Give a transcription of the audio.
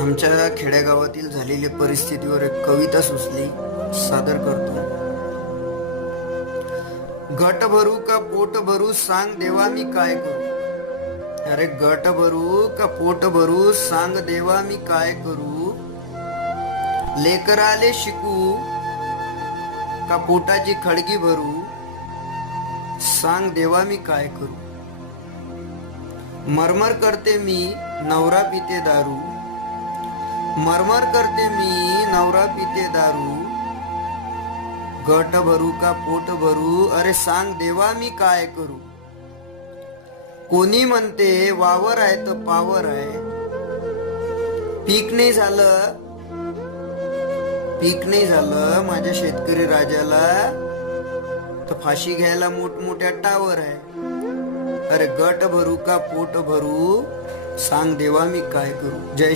आमच्या खेडेगावातील झालेल्या परिस्थितीवर एक कविता सुचली, सादर करतो. घट भरू का पोट भरू सांग देवा मी काय करू. अरे घट भरू का पोट भरू सांग देवा मी काय करू. लेकराले शिकू का पोटाची खळगी भरू सांग देवा मी काय करू. मरमर करते मी नवरा पिते दारू. मरमर करते मी नवरा पिते दारू. घट भरू का पोट भरू अरे सांग देवा मी काय करू. कोणी म्हणते वावर आहे तर पावर आहे. पीक नाही झालं माझ्या शेतकरी राजाला तर फाशी घ्यायला मोठमोठ्या टावर आहे. अरे गट भरू का पोट भरू सांग देवा मी काय करू. जय